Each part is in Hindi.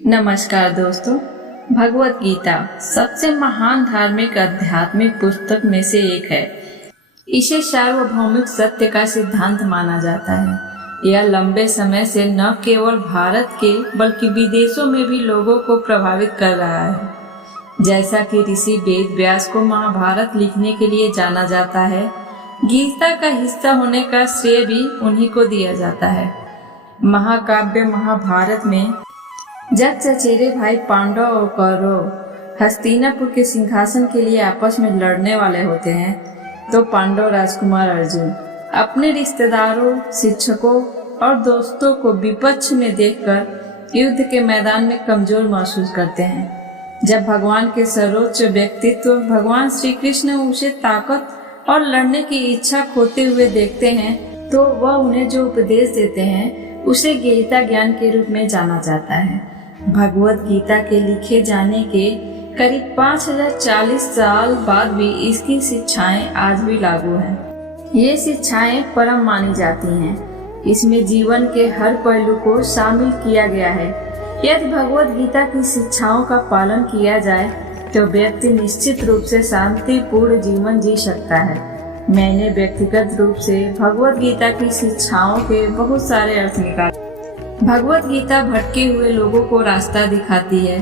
नमस्कार दोस्तों। भगवत गीता सबसे महान धार्मिक आध्यात्मिक पुस्तक में से एक है। इसे सार्वभौमिक सत्य का सिद्धांत माना जाता है। यह लंबे समय से न केवल भारत के बल्कि विदेशों में भी लोगों को प्रभावित कर रहा है। जैसा कि ऋषि वेद व्यास को महाभारत लिखने के लिए जाना जाता है, गीता का हिस्सा होने का श्रेय भी उन्हीं को दिया जाता है। महाकाव्य महाभारत में जब चचेरे भाई पांडव और कौरव हस्तिनापुर के सिंहासन के लिए आपस में लड़ने वाले होते हैं, तो पांडव राजकुमार अर्जुन अपने रिश्तेदारों, शिक्षकों और दोस्तों को विपक्ष में देखकर युद्ध के मैदान में कमजोर महसूस करते हैं। जब भगवान के सर्वोच्च व्यक्तित्व भगवान श्री कृष्ण उसे ताकत और लड़ने की इच्छा खोते हुए देखते हैं, तो वह उन्हें जो उपदेश देते हैं उसे गीता ज्ञान के रूप में जाना जाता है। भगवत गीता के लिखे जाने के करीब 5040 साल बाद भी इसकी शिक्षाएं आज भी लागू हैं। ये शिक्षाएं परम मानी जाती हैं। इसमें जीवन के हर पहलू को शामिल किया गया है। यदि भगवत गीता की शिक्षाओं का पालन किया जाए तो व्यक्ति निश्चित रूप से शांतिपूर्ण जीवन जी सकता है। मैंने व्यक्तिगत रूप से भगवत गीता की शिक्षाओं के बहुत सारे अर्थ निकाले। भगवत गीता भटके हुए लोगों को रास्ता दिखाती है,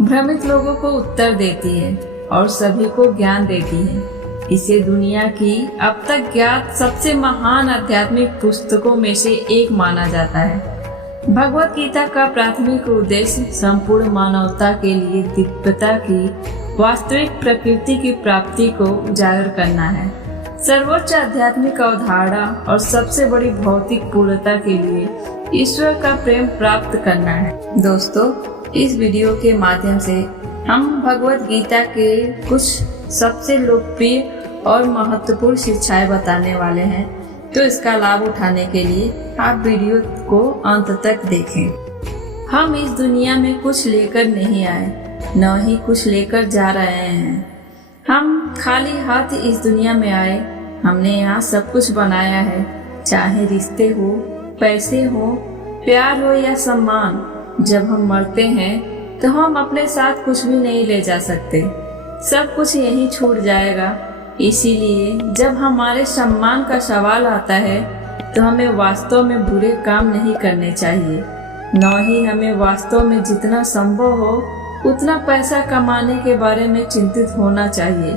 भ्रमित लोगों को उत्तर देती है और सभी को ज्ञान देती है। इसे दुनिया की अब तक ज्ञात सबसे महान आध्यात्मिक पुस्तकों में से एक माना जाता है। भगवत गीता का प्राथमिक उद्देश्य संपूर्ण मानवता के लिए दिव्यता की वास्तविक प्रकृति की प्राप्ति को उजागर करना है। सर्वोच्च आध्यात्मिक अवधारणा और सबसे बड़ी भौतिक पूर्णता के लिए ईश्वर का प्रेम प्राप्त करना है। दोस्तों, इस वीडियो के माध्यम से हम भगवत गीता के कुछ सबसे लोकप्रिय और महत्वपूर्ण शिक्षाएं बताने वाले हैं, तो इसका लाभ उठाने के लिए आप वीडियो को अंत तक देखें। हम इस दुनिया में कुछ लेकर नहीं आए, न ही कुछ लेकर जा रहे हैं। हम खाली हाथ इस दुनिया में आए। हमने यहाँ सब कुछ बनाया है, चाहे रिश्ते हो, पैसे हो, प्यार हो या सम्मान। जब हम मरते हैं तो हम अपने साथ कुछ भी नहीं ले जा सकते। सब कुछ यहीं छूट जाएगा। इसीलिए जब हमारे सम्मान का सवाल आता है तो हमें वास्तव में बुरे काम नहीं करने चाहिए, न ही हमें वास्तव में जितना संभव हो उतना पैसा कमाने के बारे में चिंतित होना चाहिए।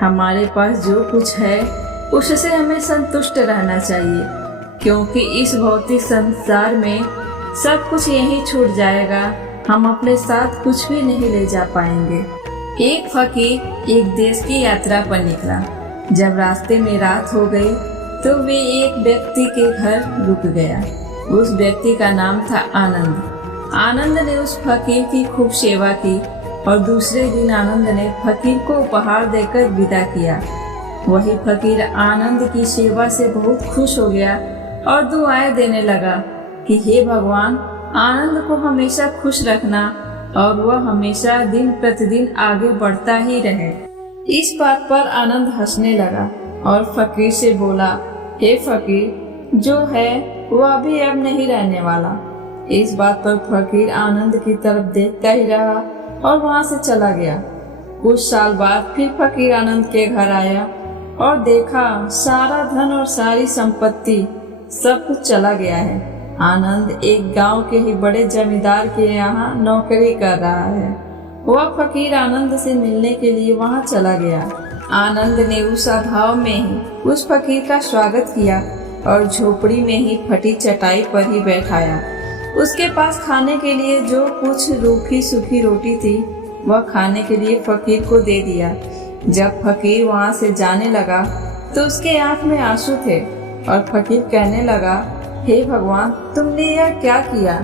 हमारे पास जो कुछ है उससे हमें संतुष्ट रहना चाहिए, क्योंकि इस भौतिक संसार में सब कुछ यहीं छूट जाएगा। हम अपने साथ कुछ भी नहीं ले जा पाएंगे। एक फकीर एक देश की यात्रा पर निकला। जब रास्ते में रात हो गई तो वे एक व्यक्ति के घर रुक गया। उस व्यक्ति का नाम था आनंद। आनंद ने उस फकीर की खूब सेवा की और दूसरे दिन आनंद ने फकीर को उपहार देकर विदा किया। वही फकीर आनंद की सेवा से बहुत खुश हो गया और दुआएं देने लगा कि हे भगवान, आनंद को हमेशा खुश रखना और वह हमेशा दिन प्रतिदिन आगे बढ़ता ही रहे। इस बात पर आनंद हंसने लगा और फकीर से बोला, हे फकीर, जो है वह अभी अब नहीं रहने वाला। इस बात पर फकीर आनंद की तरफ देखता ही रहा और वहाँ से चला गया। कुछ साल बाद फिर फकीर आनंद के घर आया और देखा सारा धन और सारी संपत्ति सब कुछ चला गया है। आनंद एक गांव के ही बड़े जमींदार के यहाँ नौकरी कर रहा है। वह फकीर आनंद से मिलने के लिए वहाँ चला गया। आनंद ने उस अभाव में ही उस फकीर का स्वागत किया और झोपड़ी में ही फटी चटाई पर ही बैठाया। उसके पास खाने के लिए जो कुछ रूखी सूखी रोटी थी वह खाने के लिए फकीर को दे दिया। जब फकीर वहाँ से जाने लगा तो उसके आंख में आंसू थे और फकीर कहने लगा, हे भगवान, तुमने यह क्या किया?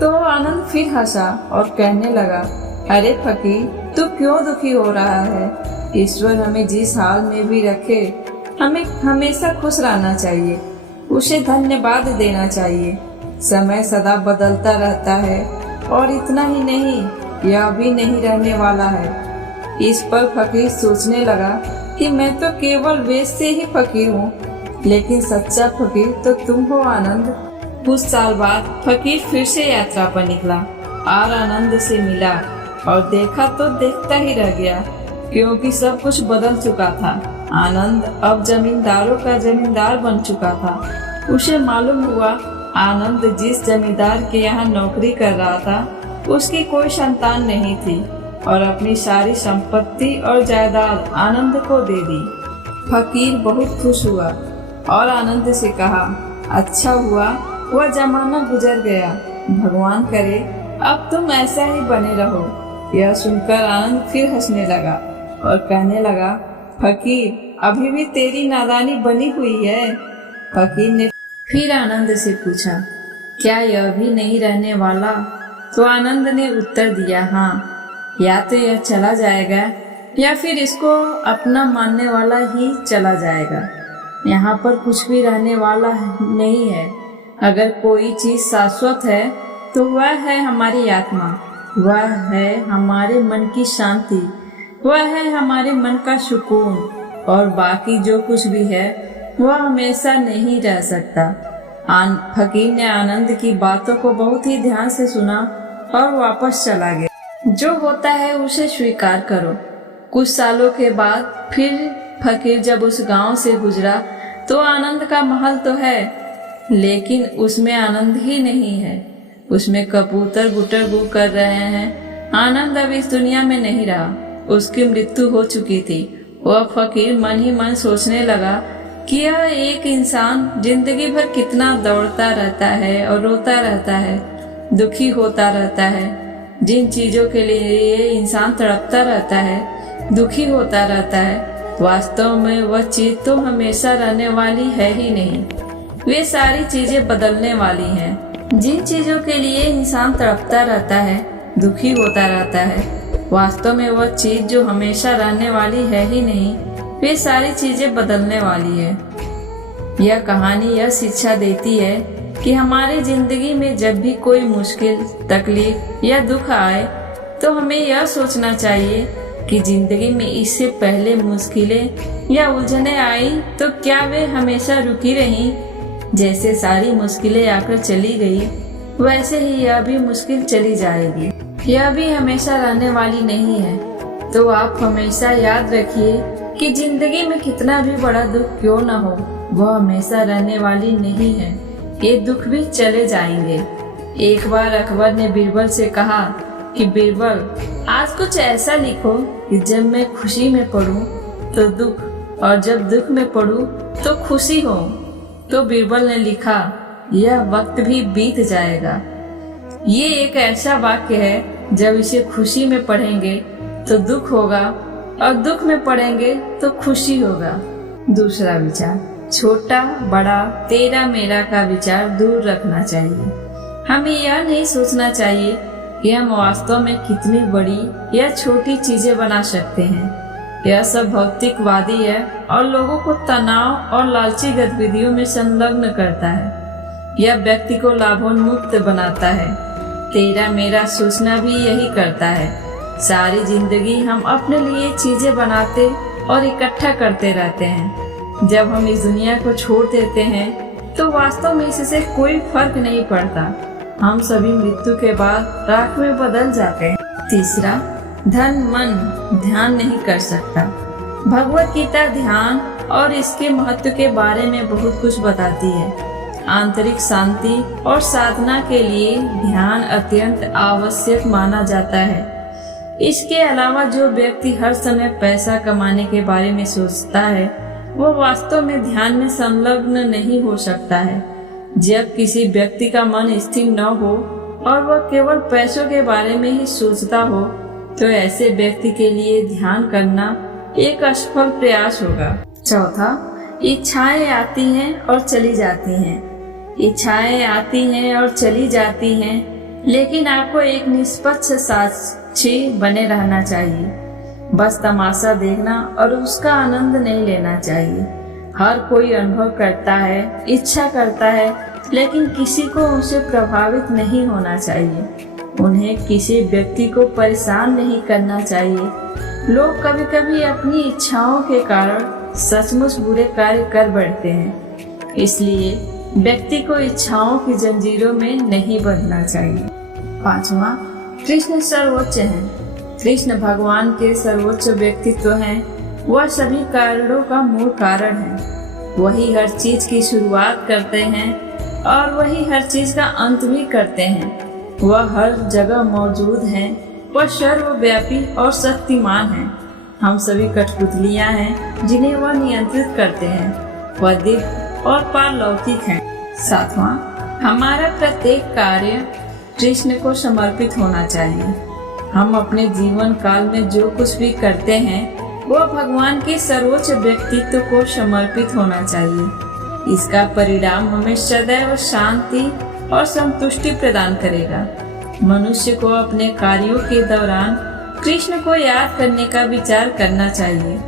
तो आनंद फिर हंसा और कहने लगा, अरे फकीर, तू क्यों दुखी हो रहा है? ईश्वर हमें जिस हाल में भी रखे, हमें हमेशा खुश रहना चाहिए, उसे धन्यवाद देना चाहिए। समय सदा बदलता रहता है और इतना ही नहीं, यह भी नहीं रहने वाला है। इस पर फकीर सोचने लगा कि मैं तो केवल वेश से ही फकीर हूँ, लेकिन सच्चा फकीर तो तुम हो आनंद। कुछ साल बाद फकीर फिर से यात्रा पर निकला। और आनंद से मिला और देखा तो देखता ही रह गया, क्योंकि सब कुछ बदल चुका था। आनंद अब जमींदारों का जमींदार बन चुका था। उसे मालूम हुआ आनंद जिस जमींदार के यहाँ नौकरी कर रहा था उसकी कोई संतान नहीं थी और अपनी सारी संपत्ति और जायदाद आनंद को दे दी। फकीर बहुत खुश हुआ और आनंद से कहा, अच्छा हुआ वह जमाना गुजर गया, भगवान करे अब तुम ऐसा ही बने रहो। यह सुनकर आनंद फिर हंसने लगा और कहने लगा, फकीर अभी भी तेरी नादानी बनी हुई है। फकीर ने फिर आनंद से पूछा, क्या यह भी नहीं रहने वाला? तो आनंद ने उत्तर दिया, हाँ, या तो यह चला जाएगा या फिर इसको अपना मानने वाला ही चला जाएगा। यहाँ पर कुछ भी रहने वाला नहीं है। अगर कोई चीज शाश्वत है तो वह है हमारी आत्मा, वह है हमारे मन की शांति, वह है हमारे मन का सुकून, और बाकी जो कुछ भी है वह हमेशा नहीं रह सकता। फकीर ने आनंद की बातों को बहुत ही ध्यान से सुना और वापस चला गया। जो होता है उसे स्वीकार करो। कुछ सालों के बाद फिर फकीर जब उस गांव से गुजरा तो आनंद का महल तो है, लेकिन उसमें आनंद ही नहीं है। उसमें कबूतर गुटर गु कर रहे हैं। आनंद अब इस दुनिया में नहीं रहा, उसकी मृत्यु हो चुकी थी। वह फकीर मन ही मन सोचने लगा कि यह एक इंसान जिंदगी भर कितना दौड़ता रहता है और रोता रहता है, दुखी होता रहता है। जिन चीजों के लिए इंसान तड़पता रहता है, दुखी होता रहता है, वास्तव में वह चीज तो हमेशा रहने वाली है ही नहीं। वे सारी चीजें बदलने वाली हैं। जिन चीजों के लिए इंसान तड़पता रहता है, दुखी होता रहता है, वास्तव में वह चीज जो हमेशा रहने वाली है ही नहीं, वे सारी चीजें बदलने वाली है। यह कहानी यह शिक्षा देती है कि हमारे जिंदगी में जब भी कोई मुश्किल, तकलीफ या दुख आए तो हमें यह सोचना चाहिए कि जिंदगी में इससे पहले मुश्किलें या उलझनें आई तो क्या वे हमेशा रुकी रहीं? जैसे सारी मुश्किलें आकर चली गई, वैसे ही यह भी मुश्किल चली जाएगी। यह भी हमेशा रहने वाली नहीं है। तो आप हमेशा याद रखिए कि जिंदगी में कितना भी बड़ा दुख क्यों न हो, वह हमेशा रहने वाली नहीं है। ये दुख भी चले जाएंगे। एक बार अकबर ने बीरबल से कहा कि बीरबल, आज कुछ ऐसा लिखो कि जब मैं खुशी में पढ़ूं तो दुख, और जब दुख में पढ़ूं तो खुशी हो। तो बीरबल ने लिखा, यह वक्त भी बीत जाएगा। ये एक ऐसा वाक्य है, जब इसे खुशी में पढ़ेंगे तो दुख होगा और दुख में पढ़ेंगे तो खुशी होगा। दूसरा विचार, छोटा बड़ा तेरा मेरा का विचार दूर रखना चाहिए। हमें यह नहीं सोचना चाहिए कि हम वास्तव में कितनी बड़ी या छोटी चीजें बना सकते हैं। यह सब भौतिकवादी है और लोगों को तनाव और लालची गतिविधियों में संलग्न करता है। यह व्यक्ति को लाभोन्मुक्त बनाता है। तेरा मेरा सोचना भी यही करता है। सारी जिंदगी हम अपने लिए चीजें बनाते और इकट्ठा करते रहते हैं। जब हम इस दुनिया को छोड़ देते हैं तो वास्तव में इससे कोई फर्क नहीं पड़ता। हम सभी मृत्यु के बाद राख में बदल जाते हैं। तीसरा, धन मन ध्यान नहीं कर सकता। भगवत गीता ध्यान और इसके महत्व के बारे में बहुत कुछ बताती है। आंतरिक शांति और साधना के लिए ध्यान अत्यंत आवश्यक माना जाता है। इसके अलावा जो व्यक्ति हर समय पैसा कमाने के बारे में सोचता है, वह वास्तव में ध्यान में संलग्न नहीं हो सकता है। जब किसी व्यक्ति का मन स्थिर न हो और वह केवल पैसों के बारे में ही सोचता हो, तो ऐसे व्यक्ति के लिए ध्यान करना एक असफल प्रयास होगा। चौथा, इच्छाएं आती हैं और चली जाती हैं। इच्छाएं आती हैं और चली जाती हैं, लेकिन आपको एक निष्पक्ष साक्षी बने रहना चाहिए। बस तमाशा देखना और उसका आनंद नहीं लेना चाहिए। हर कोई अनुभव करता है, इच्छा करता है, लेकिन किसी को उनसे प्रभावित नहीं होना चाहिए। उन्हें किसी व्यक्ति को परेशान नहीं करना चाहिए। लोग कभी कभी अपनी इच्छाओं के कारण सचमुच बुरे कार्य कर बैठते हैं। इसलिए व्यक्ति को इच्छाओं की जंजीरों में नहीं बंधना चाहिए। पांचवा, कृष्ण सर्वोच्च हैं। कृष्ण भगवान के सर्वोच्च व्यक्तित्व हैं। वह सभी कारणों का मूल कारण है। वही हर चीज की शुरुआत करते हैं और वही हर चीज का अंत भी करते हैं। वह हर जगह मौजूद हैं। वह सर्वव्यापी और शक्तिमान हैं। हम सभी कठपुतलियां हैं जिन्हें वह नियंत्रित करते हैं। वह दिव्य और पारलौकिक हैं। 7वां, हमारा प्रत्येक कार्य कृष्ण को समर्पित होना चाहिए। हम अपने जीवन काल में जो कुछ भी करते हैं वह भगवान के सर्वोच्च व्यक्तित्व को समर्पित होना चाहिए। इसका परिणाम हमें सदैव शांति और संतुष्टि प्रदान करेगा। मनुष्य को अपने कार्यों के दौरान कृष्ण को याद करने का विचार करना चाहिए।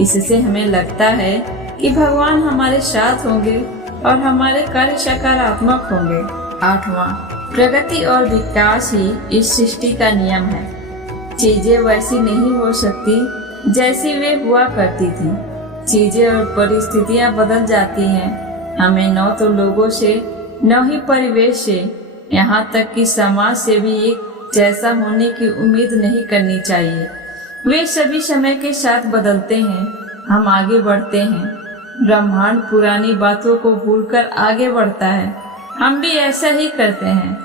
इससे हमें लगता है कि भगवान हमारे साथ होंगे और हमारे कार्य सकारात्मक होंगे। 8वां, प्रगति और विकास ही इस सृष्टि का नियम है। चीजें वैसी नहीं हो सकती जैसी वे हुआ करती थी। चीजें और परिस्थितियां बदल जाती हैं। हमें न तो लोगों से न ही परिवेश से, यहाँ तक कि समाज से भी एक जैसा होने की उम्मीद नहीं करनी चाहिए। वे सभी समय के साथ बदलते हैं। हम आगे बढ़ते हैं। ब्रह्मांड पुरानी बातों को भूलकर आगे बढ़ता है। हम भी ऐसा ही करते हैं।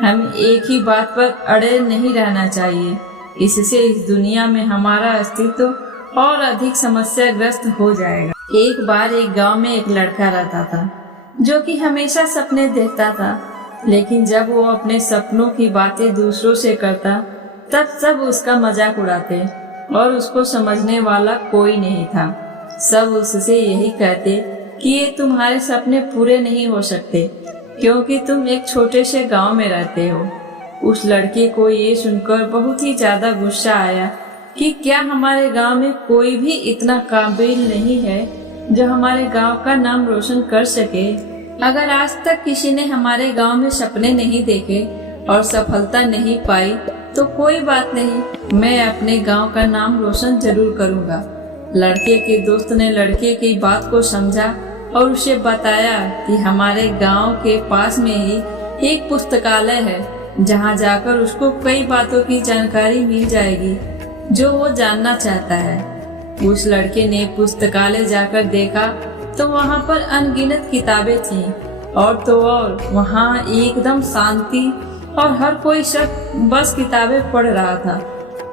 हमें एक ही बात पर अड़े नहीं रहना चाहिए। इससे इस दुनिया में हमारा अस्तित्व और अधिक समस्याग्रस्त हो जाएगा। एक बार एक गांव में एक लड़का रहता था जो कि हमेशा सपने देखता था, लेकिन जब वो अपने सपनों की बातें दूसरों से करता तब सब उसका मजाक उड़ाते और उसको समझने वाला कोई नहीं था। सब उससे यही कहते कि ये तुम्हारे सपने पूरे नहीं हो सकते क्योंकि तुम एक छोटे से गांव में रहते हो। उस लड़के को ये सुनकर बहुत ही ज्यादा गुस्सा आया कि क्या हमारे गांव में कोई भी इतना काबिल नहीं है जो हमारे गांव का नाम रोशन कर सके। अगर आज तक किसी ने हमारे गांव में सपने नहीं देखे और सफलता नहीं पाई तो कोई बात नहीं, मैं अपने गांव का नाम रोशन जरूर करूंगा। लड़के के दोस्त ने लड़के की बात को समझा और उसे बताया कि हमारे गांव के पास में ही एक पुस्तकालय है जहां जाकर उसको कई बातों की जानकारी मिल जाएगी जो वो जानना चाहता है। उस लड़के ने पुस्तकालय जाकर देखा तो वहां पर अनगिनत किताबें थीं और तो और वहां एकदम शांति और हर कोई शख्स बस किताबें पढ़ रहा था।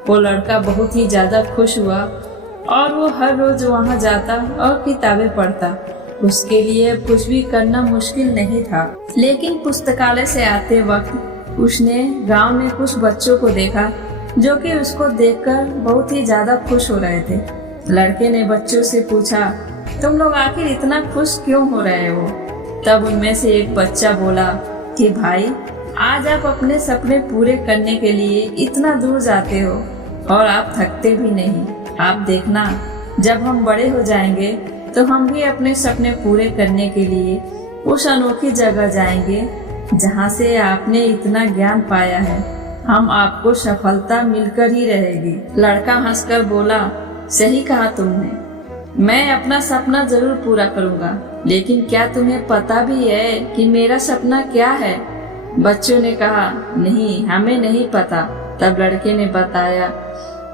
वो लड़का बहुत ही ज्यादा खुश हुआ और वो हर रोज वहां जाता और किताबें पढ़ता। उसके लिए कुछ भी करना मुश्किल नहीं था। लेकिन पुस्तकालय से आते वक्त उसने गांव में कुछ बच्चों को देखा जो कि उसको देखकर बहुत ही ज्यादा खुश हो रहे थे। लड़के ने बच्चों से पूछा, तुम लोग आखिर इतना खुश क्यों हो रहे हो? तब उनमें से एक बच्चा बोला कि भाई, आज आप अपने सपने पूरे करने के लिए इतना दूर जाते हो और आप थकते भी नहीं। आप देखना, जब हम बड़े हो जाएंगे तो हम भी अपने सपने पूरे करने के लिए उस अनोखी जगह जाएंगे जहाँ से आपने इतना ज्ञान पाया है। हम आपको सफलता मिलकर ही रहेगी। लड़का हंसकर बोला, सही कहा तुमने, मैं अपना सपना जरूर पूरा करूँगा, लेकिन क्या तुम्हें पता भी है कि मेरा सपना क्या है? बच्चों ने कहा, नहीं, हमें नहीं पता। तब लड़के ने बताया,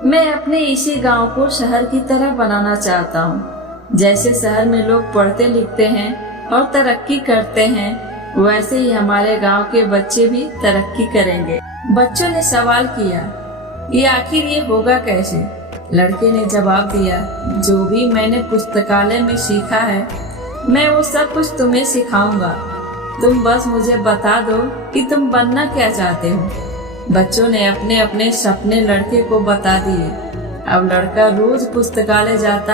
मैं अपने इसी गांव को शहर की तरह बनाना चाहता हूँ। जैसे शहर में लोग पढ़ते लिखते हैं और तरक्की करते हैं, वैसे ही हमारे गांव के बच्चे भी तरक्की करेंगे। बच्चों ने सवाल किया कि आखिर ये होगा कैसे? लड़के ने जवाब दिया, जो भी मैंने पुस्तकालय में सीखा है मैं वो सब कुछ तुम्हें सिखाऊंगा। तुम बस मुझे बता दो कि तुम बनना क्या चाहते हो। बच्चों ने अपने अपने सपने लड़के को बता दिए। अब लड़का रोज पुस्तकालय जाता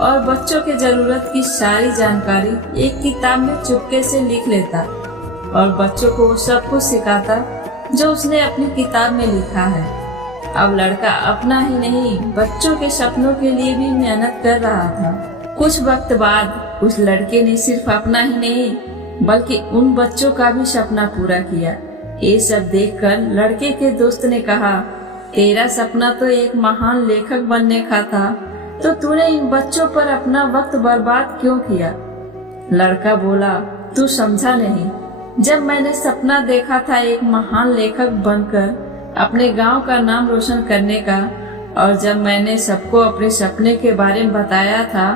और बच्चों के जरूरत की सारी जानकारी एक किताब में चुपके से लिख लेता और बच्चों को सब कुछ सिखाता जो उसने अपनी किताब में लिखा है। अब लड़का अपना ही नहीं बच्चों के सपनों के लिए भी मेहनत कर रहा था। कुछ वक्त बाद उस लड़के ने सिर्फ अपना ही नहीं बल्कि उन बच्चों का भी सपना पूरा किया। ये सब देखकर लड़के के दोस्त ने कहा, तेरा सपना तो एक महान लेखक बनने का था, तो तूने इन बच्चों पर अपना वक्त बर्बाद क्यों किया? लड़का बोला, तू समझा नहीं। जब मैंने सपना देखा था एक महान लेखक बनकर अपने गांव का नाम रोशन करने का। और जब मैंने सबको अपने सपने के बारे में बताया था,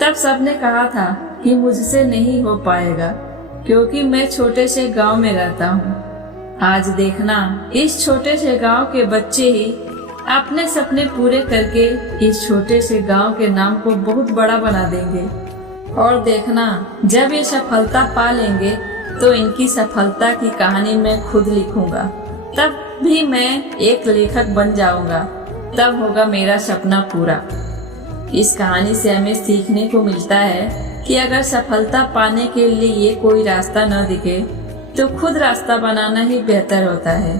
तब सबने कहा था कि मुझसे नहीं हो पाएगा, क्योंकि मैं छोटे से गांव में रहता हूँ। आज देखना, इस छोटे से गांव के बच्चे ही अपने सपने पूरे करके इस छोटे से गांव के नाम को बहुत बड़ा बना देंगे। और देखना, जब ये सफलता पा लेंगे तो इनकी सफलता की कहानी मैं खुद लिखूंगा। तब भी मैं एक लेखक बन जाऊंगा। तब होगा मेरा सपना पूरा। इस कहानी से हमें सीखने को मिलता है कि अगर सफलता पाने के लिए कोई रास्ता न दिखे तो खुद रास्ता बनाना ही बेहतर होता है,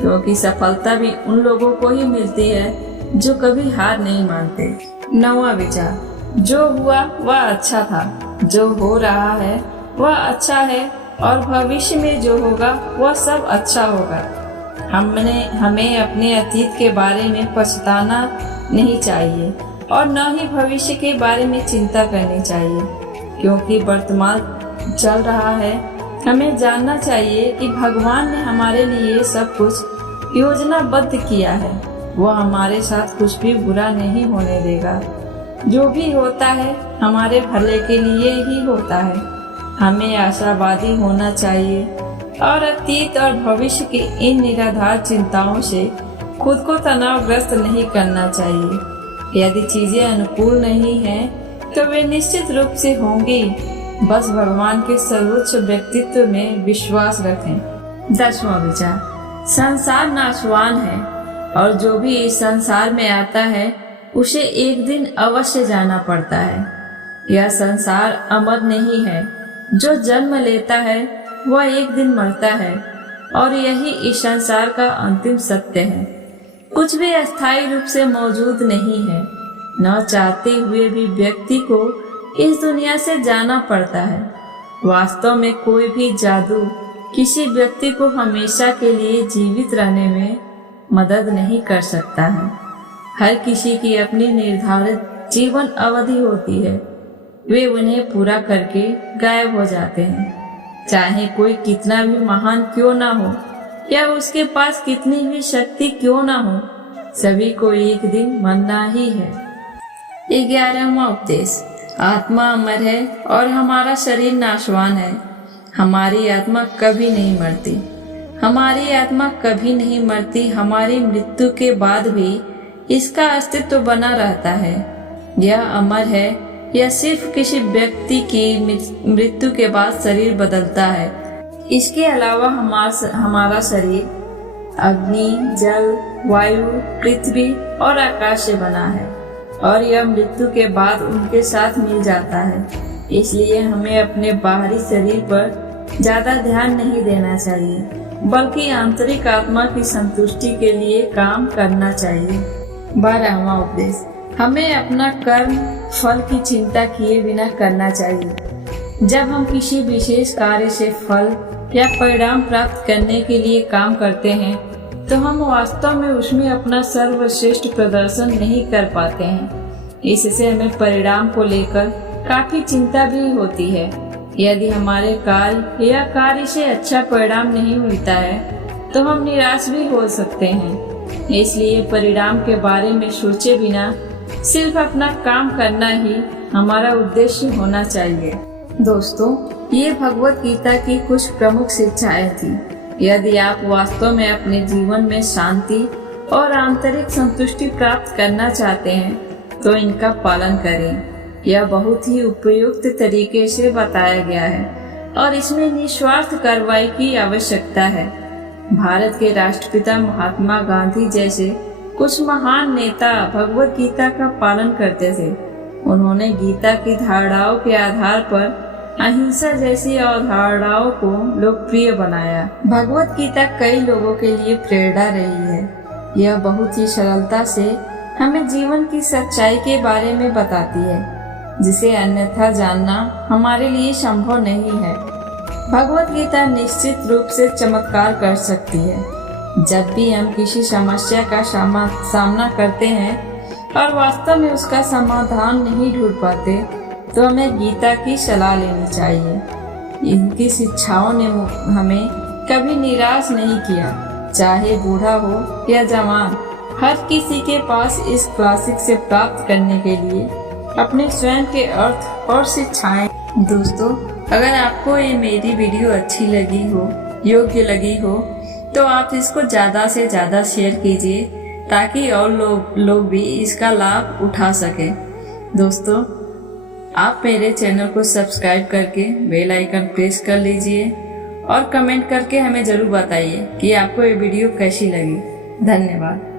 क्योंकि सफलता भी उन लोगों को ही मिलती है जो कभी हार नहीं मानते। 9वां विचार, जो हुआ वह अच्छा था, जो हो रहा है वह अच्छा है और भविष्य में जो होगा वह सब अच्छा होगा। हमें अपने अतीत के बारे में पछताना नहीं चाहिए और न ही भविष्य के बारे में चिंता करनी चाहिए, क्योंकि वर्तमान चल रहा है। हमें जानना चाहिए कि भगवान ने हमारे लिए सब कुछ योजनाबद्ध किया है। वह हमारे साथ कुछ भी बुरा नहीं होने देगा। जो भी होता है हमारे भले के लिए ही होता है। हमें आशावादी होना चाहिए और अतीत और भविष्य की इन निराधार चिंताओं से खुद को तनावग्रस्त नहीं करना चाहिए। यदि चीजें अनुकूल नहीं हैं, तो वे निश्चित रूप से होंगी। बस भगवान के सर्वोच्च व्यक्तित्व में विश्वास रखें। 10वां विचार, संसार नाशवान है और जो भी इस संसार में आता है उसे एक दिन अवश्य जाना पड़ता है। यह संसार अमर नहीं है। जो जन्म लेता है वह एक दिन मरता है और यही इस संसार का अंतिम सत्य है। कुछ भी अस्थायी रूप से मौजूद नहीं है। न चाहते हुए भी व्यक्ति को इस दुनिया से जाना पड़ता है। वास्तव में कोई भी जादू किसी व्यक्ति को हमेशा के लिए जीवित रहने में मदद नहीं कर सकता है। हर किसी की अपनी निर्धारित जीवन अवधि होती है। वे उन्हें पूरा करके गायब हो जाते हैं। चाहे कोई कितना भी महान क्यों ना हो या उसके पास कितनी भी शक्ति क्यों ना हो, सभी को एक दिन मरना ही है। 11वां उपदेश, आत्मा अमर है और हमारा शरीर नाशवान है। हमारी आत्मा कभी नहीं मरती। हमारी आत्मा कभी नहीं मरती। हमारी मृत्यु के बाद भी इसका अस्तित्व बना रहता है। यह अमर है। यह सिर्फ किसी व्यक्ति की मृत्यु के बाद शरीर बदलता है। इसके अलावा हमारा शरीर अग्नि, जल, वायु, पृथ्वी और आकाश से बना है और यह मृत्यु के बाद उनके साथ मिल जाता है। इसलिए हमें अपने बाहरी शरीर पर ज्यादा ध्यान नहीं देना चाहिए, बल्कि आंतरिक आत्मा की संतुष्टि के लिए काम करना चाहिए। 12वां उपदेश, हमें अपना कर्म फल की चिंता किए बिना करना चाहिए। जब हम किसी विशेष कार्य से फल या परिणाम प्राप्त करने के लिए काम करते हैं, तो हम वास्तव में उसमें अपना सर्वश्रेष्ठ प्रदर्शन नहीं कर पाते हैं। इससे हमें परिणाम को लेकर काफी चिंता भी होती है। यदि हमारे कार्य से अच्छा परिणाम नहीं मिलता है, तो हम निराश भी हो सकते हैं। इसलिए परिणाम के बारे में सोचे बिना सिर्फ अपना काम करना ही हमारा उद्देश्य होना चाहिए। दोस्तों, ये भगवत गीता की कुछ प्रमुख शिक्षाएं थी। यदि आप वास्तव में अपने जीवन में शांति और आंतरिक संतुष्टि प्राप्त करना चाहते हैं, तो इनका पालन करें। यह बहुत ही उपयुक्त तरीके से बताया गया है और इसमें निस्वार्थ कार्रवाई की आवश्यकता है। भारत के राष्ट्रपिता महात्मा गांधी जैसे कुछ महान नेता भगवत गीता का पालन करते थे। उन्होंने गीता की धारणाओं के आधार पर अहिंसा जैसी अवधारणाओं को लोकप्रिय बनाया। भगवत गीता कई लोगों के लिए प्रेरणा रही है। यह बहुत ही सरलता से हमें जीवन की सच्चाई के बारे में बताती है, जिसे अन्यथा जानना हमारे लिए संभव नहीं है। भगवत गीता निश्चित रूप से चमत्कार कर सकती है। जब भी हम किसी समस्या का सामना करते हैं और वास्तव में उसका समाधान नहीं ढूंढ पाते, तो हमें गीता की सलाह लेनी चाहिए। इनकी शिक्षाओं ने हमें कभी निराश नहीं किया, चाहे बूढ़ा हो या जवान, हर किसी के पास इस क्लासिक से प्राप्त करने के लिए अपने स्वयं के अर्थ और शिक्षाएं। दोस्तों, अगर आपको ये मेरी वीडियो अच्छी लगी हो, योग्य लगी हो, तो आप इसको ज्यादा से ज्यादा शेयर कीजिए ताकि और लोग भी इसका लाभ उठा सके। दोस्तों, आप मेरे चैनल को सब्सक्राइब करके बेल आइकन प्रेस कर लीजिए और कमेंट करके हमें जरूर बताइए कि आपको ये वीडियो कैसी लगी। धन्यवाद।